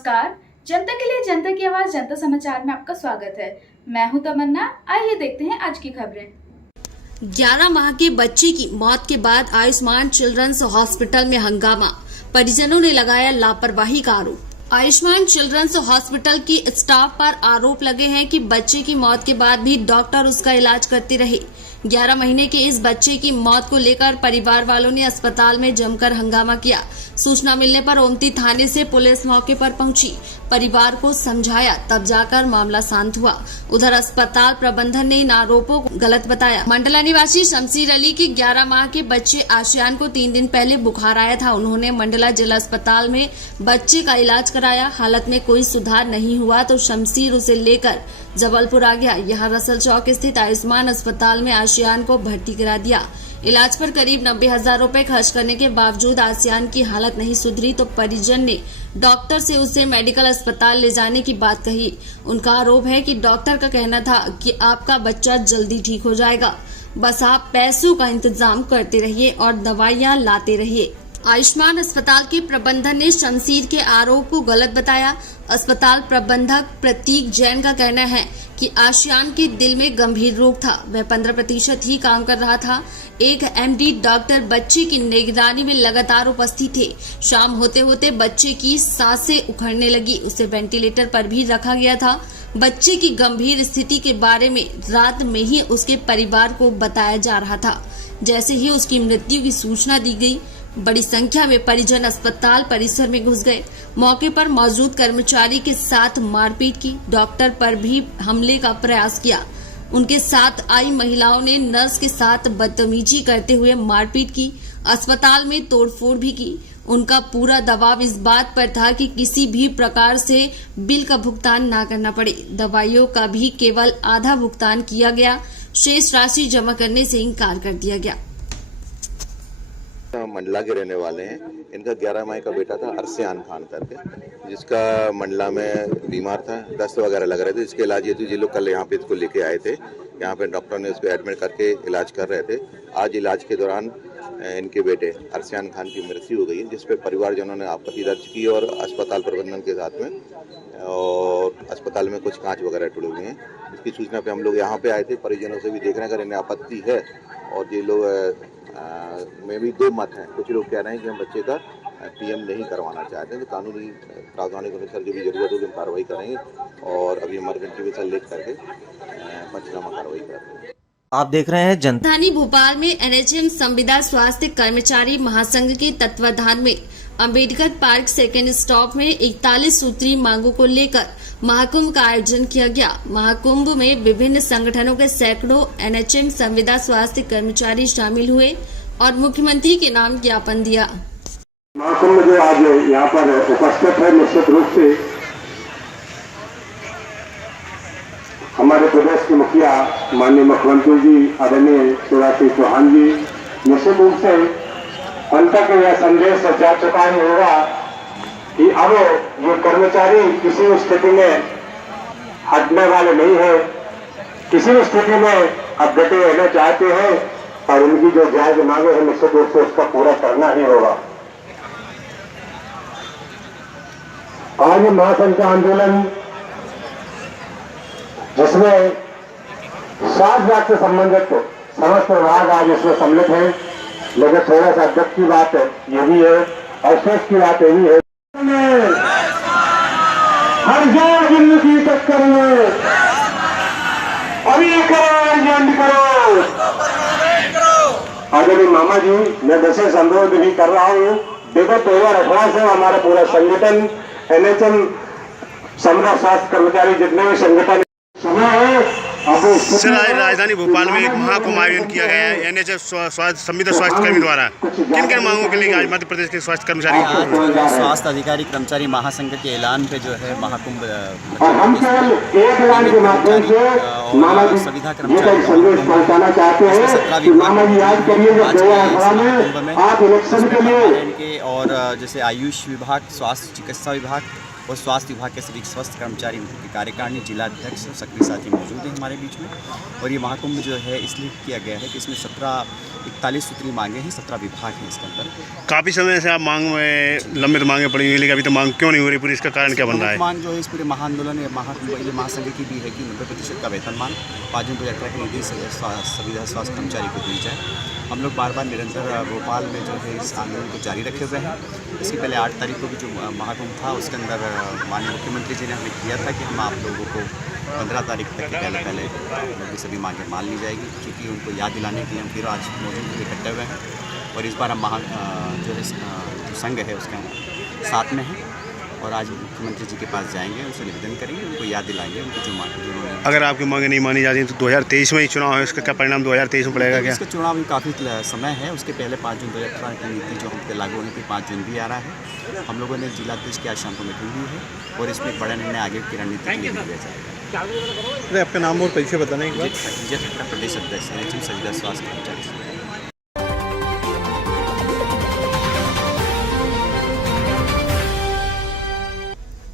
नमस्कार। जनता के लिए जनता की आवाज जनता समाचार में आपका स्वागत है। मैं हूं तमन्ना। आइए देखते हैं आज की खबरें। 11 माह के बच्चे की मौत के बाद आयुष्मान चिल्ड्रंस हॉस्पिटल में हंगामा, परिजनों ने लगाया लापरवाही का आरोप। आयुष्मान चिल्ड्रंस हॉस्पिटल की स्टाफ पर आरोप लगे हैं कि बच्चे की मौत के बाद भी डॉक्टर उसका इलाज करते रहे। 11 महीने के इस बच्चे की मौत को लेकर परिवार वालों ने अस्पताल में जमकर हंगामा किया। सूचना मिलने पर ओमती थाने से पुलिस मौके पर पहुंची, परिवार को समझाया, तब जाकर मामला शांत हुआ। उधर अस्पताल प्रबंधन ने इन आरोपों को गलत बताया। मंडला निवासी शमशीर अली के 11 माह के बच्चे आशियान को 3 दिन पहले बुखार आया था। उन्होंने मंडला जिला अस्पताल में बच्चे का इलाज कराया। हालत में कोई सुधार नहीं हुआ तो शमशीर उसे लेकर जबलपुर आ गया। यहाँ रसल चौक स्थित आयुष्मान अस्पताल में आशियान को भर्ती करा दिया। इलाज पर करीब 90,000 रुपए खर्च करने के बावजूद आसियान की हालत नहीं सुधरी तो परिजन ने डॉक्टर से उसे मेडिकल अस्पताल ले जाने की बात कही। उनका आरोप है कि डॉक्टर का कहना था कि आपका बच्चा जल्दी ठीक हो जाएगा, बस आप पैसों का इंतजाम करते रहिए और दवाइयां लाते रहिए। आयुष्मान अस्पताल के प्रबंधन ने शमशीर के आरोप को गलत बताया। अस्पताल प्रबंधक प्रतीक जैन का कहना है कि आशियान के दिल में गंभीर रोग था, वह 15% ही काम कर रहा था। एक एमडी डॉक्टर बच्चे की निगरानी में लगातार उपस्थित थे। शाम होते होते बच्चे की सांसें उखड़ने लगी, उसे वेंटिलेटर पर भी रखा गया था। बच्चे की गंभीर स्थिति के बारे में रात में ही उसके परिवार को बताया जा रहा था। जैसे ही उसकी मृत्यु की सूचना दी गई, बड़ी संख्या में परिजन अस्पताल परिसर में घुस गए। मौके पर मौजूद कर्मचारी के साथ मारपीट की, डॉक्टर पर भी हमले का प्रयास किया। उनके साथ आई महिलाओं ने नर्स के साथ बदतमीजी करते हुए मारपीट की, अस्पताल में तोड़फोड़ भी की। उनका पूरा दबाव इस बात पर था कि किसी भी प्रकार से बिल का भुगतान न करना पड़े। दवाइयों का भी केवल आधा भुगतान किया गया, शेष राशि जमा करने से इनकार कर दिया गया। मंडला के रहने वाले हैं। इनका 11 माह का बेटा था अरसियान खान करके, जिसका मंडला में बीमार था, दस्त वगैरह लग रहे थे। इसके इलाज ये ये लोग कल यहाँ पे इसको लेके आए थे। यहाँ पे डॉक्टर ने इसको एडमिट करके इलाज कर रहे थे। आज इलाज के दौरान इनके बेटे अरसियान खान की मृत्यु हो गई, जिस पे परिवारजनों ने आपत्ति दर्ज की और अस्पताल प्रबंधन के साथ में, और अस्पताल में कुछ कांच वगैरह टूटे हुए हैं। इसकी सूचना पे हम लोग यहाँ पे आए थे। परिजनों से भी देख रहे हैं अगर इन्हें आपत्ति है, और ये लोग में भी 2 मत हैं। कुछ लोग कह रहे हैं कि हम बच्चे का पीएम नहीं करवाना चाहते हैं, तो कानूनी प्रावधानों के अनुसार जो भी जरूरत होगी हम कार्रवाई करेंगे, और अभी इमरजेंसी में लिख करके पंचनामा कार्रवाई करेंगे। आप देख रहे हैं जनता। राजधानी भोपाल में एनएचएम संविदा स्वास्थ्य कर्मचारी महासंघ के तत्वाधान में अम्बेडकर पार्क सेकेंड स्टॉप में 41 सूत्री मांगों को लेकर महाकुंभ का आयोजन किया गया। महाकुंभ में विभिन्न संगठनों के सैकड़ों एनएचएम संविदा स्वास्थ्य कर्मचारी शामिल हुए और मुख्यमंत्री के नाम ज्ञापन दिया। महाकुंभ जो आज यहाँ पर उपस्थित है, निश्चित रूप से हमारे प्रदेश के मुखिया माननीय मुख्यमंत्री जी आदरणीय शिवराज सिंह चौहान जी, निश्चित रूप से उन तक यह संदेश जा चुका ही होगा कि अब ये कर्मचारी किसी भी स्थिति में हटने वाले नहीं है। किसी भी स्थिति में अब डटे रहना चाहते हैं और उनकी जो जायज मांगे हैं, निश्चित रूप से उसका पूरा करना ही होगा। आज महासंघ का आंदोलन, जिसमें स्वास्थ्य विभाग से संबंधित समस्त विभाग आज इसमें सम्मिलित है, लेकिन थोड़ा सा दुख की बात ये भी है, अफसोस की बात ये भी है, हर जोर जिंदगी टक्कर में अभी करो। आदरणीय मामा जी, मैं विशेष अनुरोध भी कर रहा हूँ। विगत 2018 से हमारा पूरा संगठन एनएचएम संविदा स्वास्थ्य कर्मचारी जितने भी संगठन सर, आज राजधानी भोपाल में एक महाकुंभ आयोजन किया गया है एनएचएम संविदा स्वास्थ्य कर्मी द्वारा। किन किन मांगों के लिए आज मध्य प्रदेश के स्वास्थ्य कर्मचारी स्वास्थ्य अधिकारी कर्मचारी महासंघ के ऐलान पे जो है महाकुंभ संविदा कर्मचारी के और जैसे आयुष विभाग, स्वास्थ्य चिकित्सा विभाग और स्वास्थ्य विभाग के सभी स्वास्थ्य कर्मचारी के कार्यकारिणी जिलाध्यक्ष सक्रिय साथी मौजूद हैं हमारे बीच में। और ये महाकुंभ जो है इसलिए किया गया है कि इसमें 41 सूत्री मांगे हैं, 17 विभाग हैं इसके अंदर। काफ़ी समय से आप मांग में लंबित मांगे पड़ी हुई, लेकिन अभी तो मांग क्यों नहीं हो रही पूरी, इसका कारण क्या बन रहा है? मांग जो है इस पूरे महाआंदोलन या महासंघ की भी है कि 90% का वेतनमान 5 जून 2018 के नीति संविदा स्वास्थ्य कर्मचारी को दी जाए। हम लोग बार बार निरंतर भोपाल में जो है इस आंदोलन को जारी रखे हुए हैं। इसके पहले 8 तारीख को भी जो महाकुंभ था उसके अंदर माननीय मुख्यमंत्री जी ने हमें किया था कि हम आप लोगों को 15 तारीख तक के पहले सभी मांगें मान ली जाएगी, क्योंकि उनको याद दिलाने के लिए हम फिर आज मौजूद इकट्ठे हुए हैं। और इस बार हम जो है जो संघ है उसके साथ में हैं और आज मुख्यमंत्री जी के पास जाएंगे, उनसे निवेदन करेंगे, उनको याद दिलाएंगे उनकी जो मांग जो। अगर आपकी मांगें नहीं मानी जाती तो 2023 में ही चुनाव है, उसका क्या परिणाम 2023 में पड़ेगा क्या? इसका चुनाव में काफ़ी समय है, उसके पहले 5 जून 2018 की नीति जो हम पे लागू होने की 5 जून भी आ रहा है। हम लोगों ने जिलाध्यक्ष की आज शाम को मीटिंग ली है और इसमें एक बड़ा निर्णय आगे की रणनीति के लिए लिया जाएगा। आपका नाम और परिचय बताना एक बार। विजय ठक्कर, प्रदेश अध्यक्ष NHM संविदा स्वास्थ्य कर्मचारी।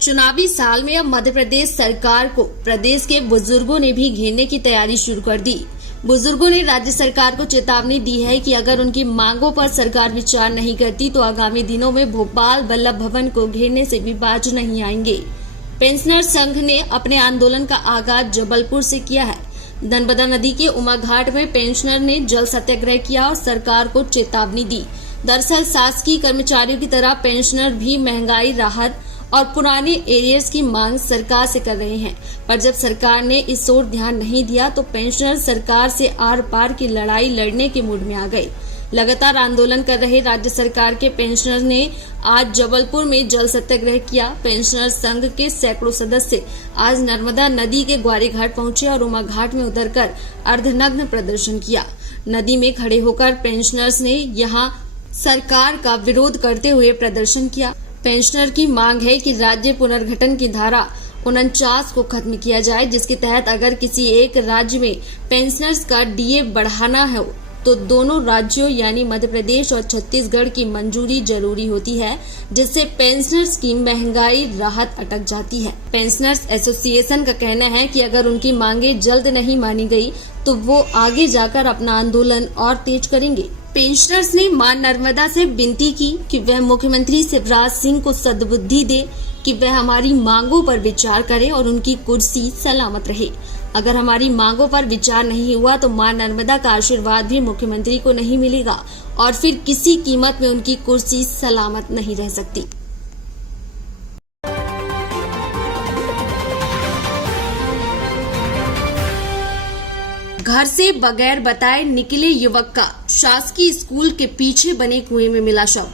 चुनावी साल में अब मध्य प्रदेश सरकार को प्रदेश के बुजुर्गों ने भी घेरने की तैयारी शुरू कर दी। बुजुर्गों ने राज्य सरकार को चेतावनी दी है कि अगर उनकी मांगों पर सरकार विचार नहीं करती तो आगामी दिनों में भोपाल वल्लभ भवन को घेरने से भी बाज नहीं आएंगे। पेंशनर संघ ने अपने आंदोलन का आगाज जबलपुर से किया है। नर्मदा नदी के उमा घाट में पेंशनर ने जल सत्याग्रह किया और सरकार को चेतावनी दी। दरअसल शासकीय कर्मचारियों की तरह पेंशनर भी महंगाई राहत और पुराने एरियर्स की मांग सरकार से कर रहे हैं, पर जब सरकार ने इस ओर ध्यान नहीं दिया तो पेंशनर सरकार से आर पार की लड़ाई लड़ने के मूड में आ गए। लगातार आंदोलन कर रहे राज्य सरकार के पेंशनर ने आज जबलपुर में जल सत्याग्रह किया। पेंशनर संघ के सैकड़ों सदस्य आज नर्मदा नदी के ग्वारी घाट पहुंचे और उमा घाट में उतरकर अर्धनग्न प्रदर्शन किया। नदी में खड़े होकर पेंशनर्स ने यहां सरकार का विरोध करते हुए प्रदर्शन किया। पेंशनर की मांग है कि राज्य पुनर्गठन की धारा 49 को खत्म किया जाए, जिसके तहत अगर किसी एक राज्य में पेंशनर्स का डीए बढ़ाना है तो दोनों राज्यों यानी मध्य प्रदेश और छत्तीसगढ़ की मंजूरी जरूरी होती है, जिससे पेंशनर्स की महंगाई राहत अटक जाती है। पेंशनर्स एसोसिएशन का कहना है कि अगर उनकी मांगे जल्द नहीं मानी गई तो वो आगे जाकर अपना आंदोलन और तेज करेंगे। पेंशनर्स ने मां नर्मदा से विनती की कि वह मुख्यमंत्री शिवराज सिंह को सद्बुद्धि दे कि वह हमारी मांगों पर विचार करे और उनकी कुर्सी सलामत रहे। अगर हमारी मांगों पर विचार नहीं हुआ तो मां नर्मदा का आशीर्वाद भी मुख्यमंत्री को नहीं मिलेगा और फिर किसी कीमत में उनकी कुर्सी सलामत नहीं रह सकती। घर से बगैर बताए निकले युवक का शासकीय स्कूल के पीछे बने कुएं में मिला शव।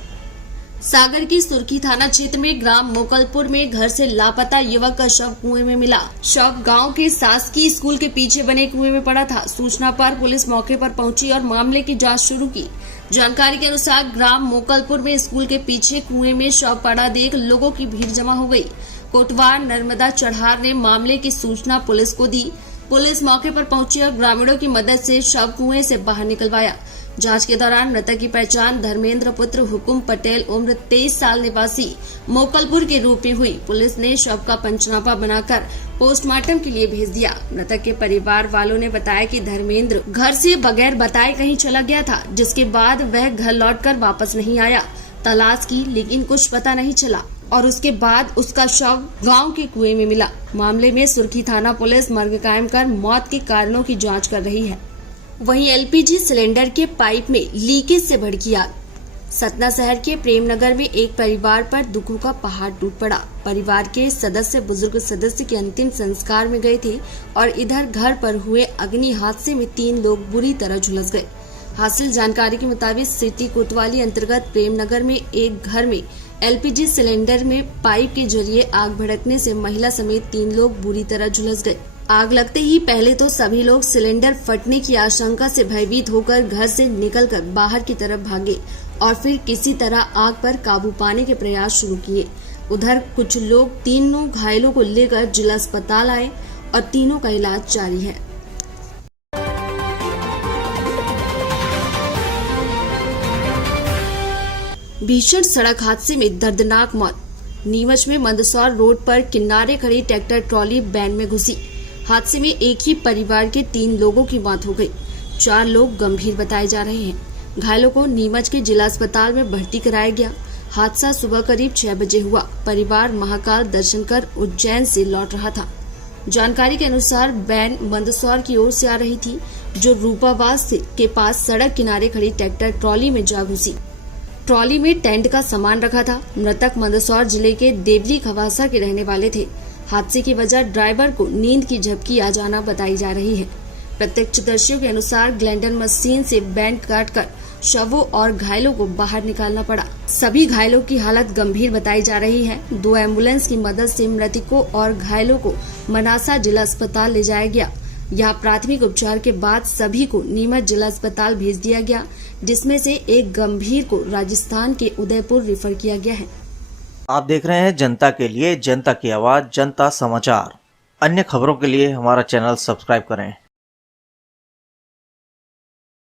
सागर की सुर्खी थाना क्षेत्र में ग्राम मोकलपुर में घर से लापता युवक का शव कुएं में मिला। शव गांव के शासकीय स्कूल के पीछे बने कुएं में पड़ा था। सूचना पर पुलिस मौके पर पहुंची और मामले की जांच शुरू की। जानकारी के अनुसार ग्राम मोकलपुर में स्कूल के पीछे कुएं में शव पड़ा देख लोगों की भीड़ जमा हो गई। कोटवार नर्मदा चढ़ार ने मामले की सूचना पुलिस को दी। पुलिस मौके पर पहुंची और ग्रामीणों की मदद से शव कुएं से बाहर निकलवाया। जांच के दौरान मृतक की पहचान धर्मेंद्र पुत्र हुकुम पटेल उम्र 23 साल निवासी मोकलपुर के रूप में हुई। पुलिस ने शव का पंचनामा बनाकर पोस्टमार्टम के लिए भेज दिया। मृतक के परिवार वालों ने बताया कि धर्मेंद्र घर से बगैर बताए कहीं चला गया था, जिसके बाद वह घर लौटकर वापस नहीं आया। तलाश की लेकिन कुछ पता नहीं चला और उसके बाद उसका शव गांव के कुएं में मिला। मामले में सुर्खी थाना पुलिस मर्ग कायम कर मौत के कारणों की जांच कर रही है। वहीं एलपीजी सिलेंडर के पाइप में लीकेज से भड़की आग। सतना शहर के प्रेमनगर में एक परिवार पर दुखों का पहाड़ टूट पड़ा। परिवार के सदस्य बुजुर्ग सदस्य के अंतिम संस्कार में गए थे और इधर घर पर हुए अग्नि हादसे में 3 लोग बुरी तरह झुलस गए। हासिल जानकारी के मुताबिक सिटी कोतवाली अंतर्गत प्रेमनगर में एक घर में एलपीजी सिलेंडर में पाइप के जरिए आग भड़कने से महिला समेत 3 लोग बुरी तरह झुलस गए। आग लगते ही पहले तो सभी लोग सिलेंडर फटने की आशंका से भयभीत होकर घर से निकलकर बाहर की तरफ भागे और फिर किसी तरह आग पर काबू पाने के प्रयास शुरू किए। उधर कुछ लोग तीनों घायलों को लेकर जिला अस्पताल आए और तीनों का इलाज जारी है। भीषण सड़क हादसे में दर्दनाक मौत। नीमच में मंदसौर रोड पर किनारे खड़ी ट्रैक्टर ट्रॉली वैन में घुसी। हादसे में एक ही परिवार के 3 लोगों की मौत हो गई। 4 लोग गंभीर बताए जा रहे हैं। घायलों को नीमच के जिला अस्पताल में भर्ती कराया गया। हादसा सुबह करीब 6 बजे हुआ। परिवार महाकाल दर्शन कर उज्जैन से लौट रहा था। जानकारी के अनुसार वैन मंदसौर की ओर से आ रही थी, जो रूपावास के पास सड़क किनारे खड़ी ट्रैक्टर ट्रॉली में जा घुसी। ट्रॉली में टेंट का सामान रखा था। मृतक मंदसौर जिले के देवली खवासा के रहने वाले थे। हादसे की वजह ड्राइवर को नींद की झपकी आ जाना बताई जा रही है। प्रत्यक्षदर्शियों के अनुसार ग्राइंडर मशीन से बैंड काटकर शवों और घायलों को बाहर निकालना पड़ा। सभी घायलों की हालत गंभीर बताई जा रही है। 2 एम्बुलेंस की मदद से मृतकों और घायलों को मनासा जिला अस्पताल ले जाया गया। यहाँ प्राथमिक उपचार के बाद सभी को नीमच जिला अस्पताल भेज दिया गया, जिसमें से एक गंभीर को राजस्थान के उदयपुर रेफर किया गया है। आप देख रहे हैं जनता के लिए, जनता की आवाज, जनता समाचार। अन्य खबरों के लिए हमारा चैनल सब्सक्राइब करें।